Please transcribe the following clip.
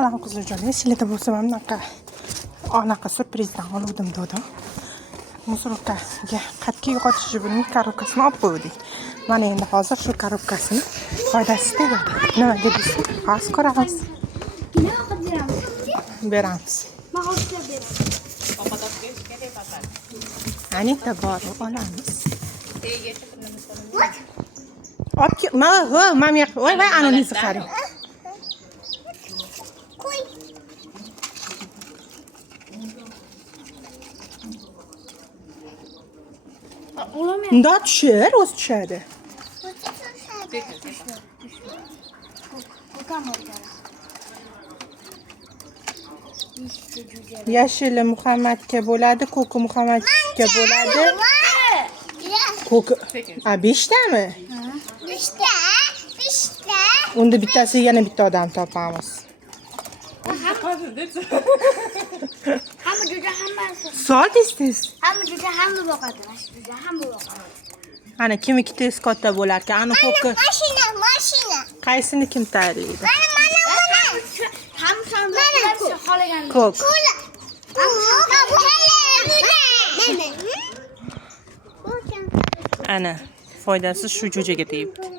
Salom qizlarjonim, sizlarda bo'lsa mana bunaqa anaqa surprizdan oldim dedim. Musorakaga qatga yo'qotish jibining korobkasini olib qo'ydik. Mana endi hozir shu korobkasini foydasi tegadi. Nima dedingiz? Hozir ko'ramiz. Beramiz. Anita bor, olamiz. Mam yoq. Voy, analizni qarang. Unda tushir, o'zi tushadi. Yashili Muhammadga bo'ladi, ko'ki Muhammadga bo'ladi. Ko'ki, 5 tami? 5 ta. Unda bittasiga yana bitta odam topamiz. Hamma juda hammasi. Sol tez. Hamma juda hamma boqadi. Juda hamma boqadi. Ana kimiki tez katta bo'lar ekan, ana ko'ki. Mashina. Qaysini kim tayyorlaydi? Mana. Hamma sonda xolagan. Ko'k. Ana, foydasi shu jo'jaga tegibdi.